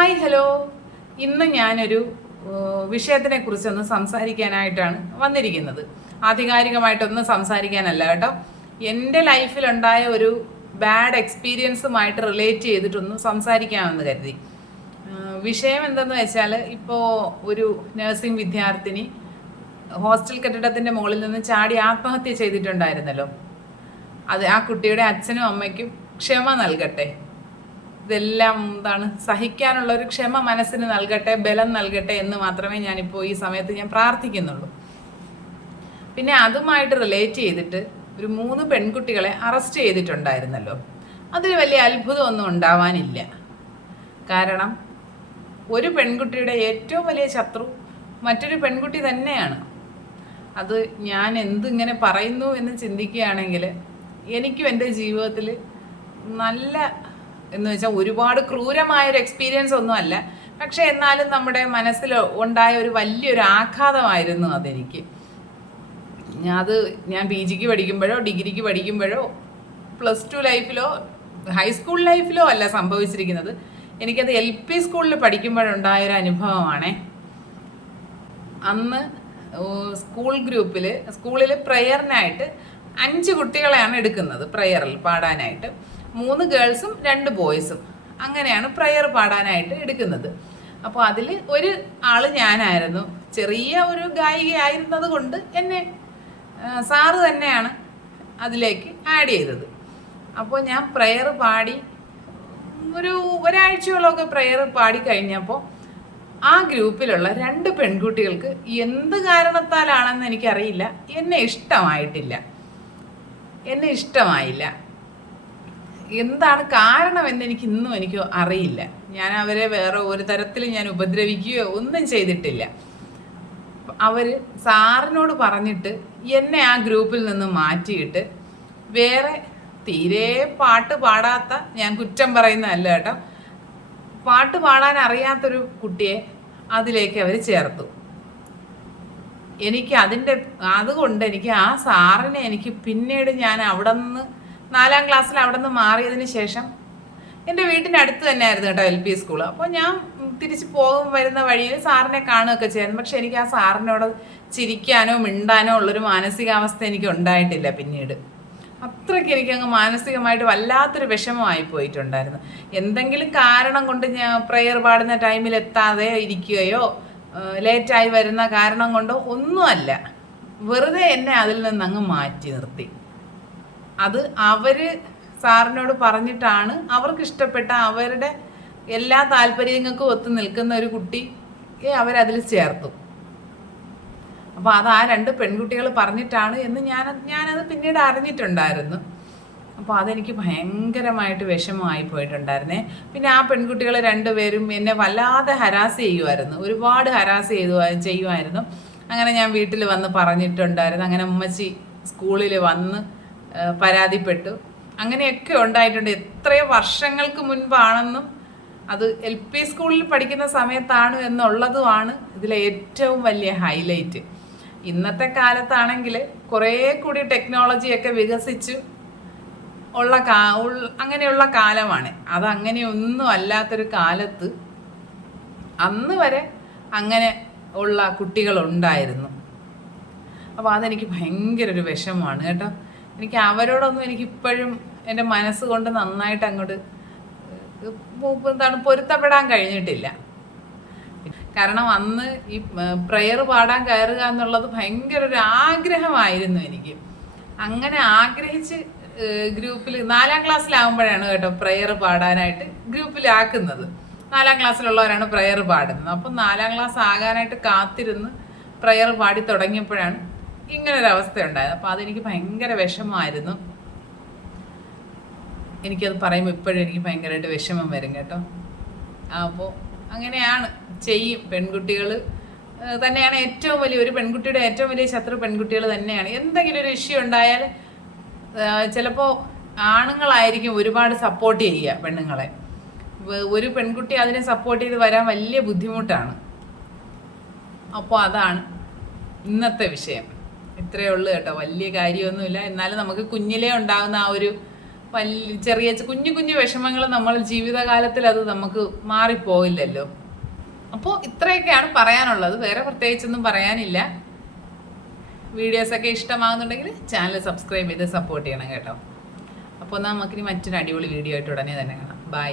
Hi hello. ഇന്ന് ഞാനൊരു വിഷയത്തിനെ കുറിച്ചൊന്ന് സംസാരിക്കാനായിട്ടാണ് വന്നിരിക്കുന്നത്. ആധികാരികമായിട്ടൊന്നും സംസാരിക്കാനല്ല കേട്ടോ. എന്റെ ലൈഫിലുണ്ടായ ഒരു ബാഡ് എക്സ്പീരിയൻസുമായിട്ട് റിലേറ്റ് ചെയ്തിട്ടൊന്ന് സംസാരിക്കാമെന്ന് കരുതി. വിഷയം എന്തെന്ന് വെച്ചാൽ ഇപ്പോൾ ഒരു നഴ്സിംഗ് വിദ്യാർത്ഥിനി ഹോസ്റ്റൽ കെട്ടിടത്തിന്റെ മുകളിൽ നിന്ന് ചാടി ആത്മഹത്യ ചെയ്തിട്ടുണ്ടായിരുന്നല്ലോ. അത് ആ കുട്ടിയുടെ അച്ഛനും അമ്മയ്ക്കും ക്ഷമ നൽകട്ടെ. ഇതെല്ലാം എന്താണ് സഹിക്കാനുള്ള ഒരു ക്ഷമ മനസ്സിന് നൽകട്ടെ ബലം നൽകട്ടെ എന്ന് മാത്രമേ ഞാനിപ്പോൾ ഈ സമയത്ത് ഞാൻ പ്രാർത്ഥിക്കുന്നുള്ളൂ. പിന്നെ അതുമായിട്ട് റിലേറ്റ് ചെയ്തിട്ട് ഒരു മൂന്ന് പെൺകുട്ടികളെ അറസ്റ്റ് ചെയ്തിട്ടുണ്ടായിരുന്നല്ലോ. അതിന് വലിയ അത്ഭുതമൊന്നും ഉണ്ടാവാനില്ല. കാരണം ഒരു പെൺകുട്ടിയുടെ ഏറ്റവും വലിയ ശത്രു മറ്റൊരു പെൺകുട്ടി തന്നെയാണ്. അത് ഞാൻ എന്തിങ്ങനെ പറയുന്നു എന്ന് ചിന്തിക്കുകയാണെങ്കിൽ എനിക്കും എന്റെ ജീവിതത്തിൽ നല്ല എന്ന് വെച്ചാൽ ഒരുപാട് ക്രൂരമായ ഒരു എക്സ്പീരിയൻസ് ഒന്നും അല്ല. പക്ഷെ എന്നാലും നമ്മുടെ മനസ്സിൽ ഉണ്ടായ ഒരു വലിയൊരു ആഘാതമായിരുന്നു അതെനിക്ക്. അത് ഞാൻ പി ജിക്ക് പഠിക്കുമ്പോഴോ ഡിഗ്രിക്ക് പഠിക്കുമ്പോഴോ പ്ലസ് ടു ലൈഫിലോ ഹൈസ്കൂൾ ലൈഫിലോ അല്ല സംഭവിച്ചിരിക്കുന്നത്. എനിക്കത് എൽ പി സ്കൂളിൽ പഠിക്കുമ്പോഴുണ്ടായ ഒരു അനുഭവമാണേ. അന്ന് സ്കൂൾ ഗ്രൂപ്പിൽ സ്കൂളിൽ പ്രെയറിനായിട്ട് അഞ്ച് കുട്ടികളെയാണ് എടുക്കുന്നത് പ്രെയറിൽ പാടാനായിട്ട്. മൂന്ന് ഗേൾസും രണ്ട് ബോയ്സും. അങ്ങനെയാണ് പ്രയർ പാടാനായിട്ട് എടുക്കുന്നത്. അപ്പോൾ അതിൽ ഒരു ആൾ ഞാനായിരുന്നു. ചെറിയ ഒരു ഗായികയായിരുന്നത് കൊണ്ട് എന്നെ സാറ് തന്നെയാണ് അതിലേക്ക് ആഡ് ചെയ്തത്. അപ്പോൾ ഞാൻ പ്രയർ പാടി ഒരു ഒരാഴ്ചയോളമൊക്കെ പ്രയർ പാടി കഴിഞ്ഞപ്പോൾ ആ ഗ്രൂപ്പിലുള്ള രണ്ട് പെൺകുട്ടികൾക്ക് എന്ത് കാരണത്താലാണെന്ന് എനിക്കറിയില്ല. എന്നെ ഇഷ്ടമായിട്ടില്ല. എന്നെ ഇഷ്ടമായില്ല. എന്താണ് കാരണം എനിക്ക് ഇന്നും എനിക്ക് അറിയില്ല. ഞാൻ അവരെ വേറെ ഒരു തരത്തിൽ ഞാൻ ഉപദ്രവിക്കുകയോ ഒന്നും ചെയ്തിട്ടില്ല. അവർ സാറിനോട് പറഞ്ഞിട്ട് എന്നെ ആ ഗ്രൂപ്പിൽ നിന്ന് മാറ്റിയിട്ട് വേറെ തീരെ പാട്ട് പാടാത്ത ഞാൻ കുറ്റം പറയുന്നതല്ല കേട്ടോ. പാട്ട് പാടാൻ അറിയാത്തൊരു കുട്ടിയെ അതിലേക്ക് അവർ ചേർത്തു. എനിക്ക് അതിന്റെ അതുകൊണ്ട് എനിക്ക് ആ സാറിനെ എനിക്ക് പിന്നീട് ഞാൻ അവിടെ നിന്ന് നാലാം ക്ലാസ്സിൽ അവിടെ നിന്ന് മാറിയതിന് ശേഷം എന്റെ വീട്ടിന്റെ അടുത്ത് തന്നെയായിരുന്നു കേട്ടോ എൽ പി സ്കൂൾ അപ്പോൾ ഞാൻ തിരിച്ച് പോകും വരുന്ന വഴിയിൽ സാറിനെ കാണുകയൊക്കെ ചെയ്യാൻ പക്ഷെ എനിക്ക് ആ സാറിനോട് ചിരിക്കാനോ മിണ്ടാനോ ഉള്ളൊരു മാനസികാവസ്ഥ എനിക്ക് ഉണ്ടായിട്ടില്ല പിന്നീട്. അത്രയ്ക്ക് എനിക്ക് അങ്ങ് മാനസികമായിട്ട് വല്ലാത്തൊരു വിഷമമായി പോയിട്ടുണ്ടായിരുന്നു. എന്തെങ്കിലും കാരണം കൊണ്ട് ഞാൻ പ്രെയർ പാടുന്ന ടൈമിൽ എത്താതെ ഇരിക്കുകയോ ലേറ്റായി വരുന്ന കാരണം കൊണ്ടോ ഒന്നുമല്ല. വെറുതെ എന്നെ അതിൽ നിന്ന് അങ്ങ് മാറ്റി നിർത്തി. അത് അവർ സാറിനോട് പറഞ്ഞിട്ടാണ് അവർക്ക് ഇഷ്ടപ്പെട്ട അവരുടെ എല്ലാ താല്പര്യങ്ങൾക്കും ഒത്തു നിൽക്കുന്ന ഒരു കുട്ടിയെ അവരതിൽ ചേർത്തു. അപ്പോൾ അത് ആ രണ്ട് പെൺകുട്ടികൾ പറഞ്ഞിട്ടാണ് എന്ന് ഞാൻ ഞാനത് പിന്നീട് അറിഞ്ഞിട്ടുണ്ടായിരുന്നു. അപ്പോൾ അതെനിക്ക് ഭയങ്കരമായിട്ട് വിഷമമായി പോയിട്ടുണ്ടായിരുന്നേ. പിന്നെ ആ പെൺകുട്ടികൾ രണ്ടുപേരും എന്നെ വല്ലാതെ ഹരാസ് ചെയ്യുമായിരുന്നു ഒരുപാട് ഹരാസ് ചെയ്തു ചെയ്യുമായിരുന്നു അങ്ങനെ ഞാൻ വീട്ടിൽ വന്ന് പറഞ്ഞിട്ടുണ്ടായിരുന്നു. അങ്ങനെ ഉമ്മച്ചി സ്കൂളിൽ വന്ന് പരാതിപ്പെട്ടു. അങ്ങനെയൊക്കെ ഉണ്ടായിട്ടുണ്ട്. എത്രയോ വർഷങ്ങൾക്ക് മുൻപാണെന്നും അത് എൽ പി സ്കൂളിൽ പഠിക്കുന്ന സമയത്താണ് എന്നുള്ളതുമാണ് ഇതിലെ ഏറ്റവും വലിയ ഹൈലൈറ്റ് ഇന്നത്തെ കാലത്താണെങ്കിൽ കുറേ കൂടി ടെക്നോളജിയൊക്കെ വികസിച്ചു ഉള്ള കാ അങ്ങനെയുള്ള കാലമാണ്. അത് അങ്ങനെയൊന്നും അല്ലാത്തൊരു കാലത്ത് അന്ന് വരെ അങ്ങനെ ഉള്ള കുട്ടികളുണ്ടായിരുന്നു. അപ്പോൾ അതെനിക്ക് ഭയങ്കര ഒരു വിഷമമാണ് കേട്ടോ. എനിക്ക് അവരോടൊന്നും എനിക്ക് ഇപ്പോഴും എന്റെ മനസ്സുകൊണ്ട് നന്നായിട്ട് അങ്ങോട്ട് എന്താണ് പൊരുത്തപ്പെടാൻ കഴിഞ്ഞിട്ടില്ല. കാരണം അന്ന് ഈ പ്രെയർ പാടാൻ കയറുക എന്നുള്ളത് ഭയങ്കര ഒരു ആഗ്രഹമായിരുന്നു എനിക്ക്. അങ്ങനെ ആഗ്രഹിച്ച് ഗ്രൂപ്പിൽ നാലാം ക്ലാസ്സിലാവുമ്പോഴാണ് കേട്ടോ പ്രെയർ പാടാനായിട്ട് ഗ്രൂപ്പിലാക്കുന്നത്. നാലാം ക്ലാസ്സിലുള്ളവരാണ് പ്രെയർ പാടുന്നത്. അപ്പം നാലാം ക്ലാസ് ആകാനായിട്ട് കാത്തിരുന്ന് പ്രെയർ പാടി തുടങ്ങിയപ്പോഴാണ് ഇങ്ങനൊരു അവസ്ഥ ഉണ്ടായത് അപ്പോൾ അതെനിക്ക് ഭയങ്കര വിഷമമായിരുന്നു. എനിക്കത് പറയുമ്പോൾ ഇപ്പോഴും എനിക്ക് ഭയങ്കരമായിട്ട് വിഷമം വരും കേട്ടോ. അപ്പോൾ അങ്ങനെയാണ്. ചെയ്യും. പെൺകുട്ടികൾ തന്നെയാണ് ഏറ്റവും വലിയ ഒരു പെൺകുട്ടിയുടെ ഏറ്റവും വലിയ ശത്രു പെൺകുട്ടികൾ തന്നെയാണ്. എന്തെങ്കിലും ഒരു ഇഷ്യൂ ഉണ്ടായാൽ ചിലപ്പോൾ ആണുങ്ങളായിരിക്കും ഒരുപാട് സപ്പോർട്ട് ചെയ്യുക പെണ്ണുങ്ങളെ. ഒരു പെൺകുട്ടി അതിനെ സപ്പോർട്ട് ചെയ്ത് വരാൻ വലിയ ബുദ്ധിമുട്ടാണ്. അപ്പോൾ അതാണ് ഇന്നത്തെ വിഷയം. ഇത്രയേ ഉള്ളൂ കേട്ടോ. വലിയ കാര്യമൊന്നുമില്ല. എന്നാലും നമുക്ക് കുഞ്ഞിലേ ഉണ്ടാകുന്ന ആ ഒരു വലിയ ചെറിയ കുഞ്ഞു കുഞ്ഞു വിഷമങ്ങൾ നമ്മൾ ജീവിതകാലത്തിൽ അത് നമുക്ക് മാറിപ്പോയില്ലല്ലോ അപ്പോൾ ഇത്രയൊക്കെയാണ് പറയാനുള്ളത്. വേറെ പ്രത്യേകിച്ചൊന്നും പറയാനില്ല. വീഡിയോസൊക്കെ ഇഷ്ടമാകുന്നുണ്ടെങ്കിൽ ചാനൽ സബ്സ്ക്രൈബ് ചെയ്ത് സപ്പോർട്ട് ചെയ്യണം കേട്ടോ. അപ്പോൾ നമുക്കിനി മറ്റൊരു അടിപൊളി വീഡിയോ ആയിട്ട് ഉടനെ തന്നെ കാണാം. ബൈ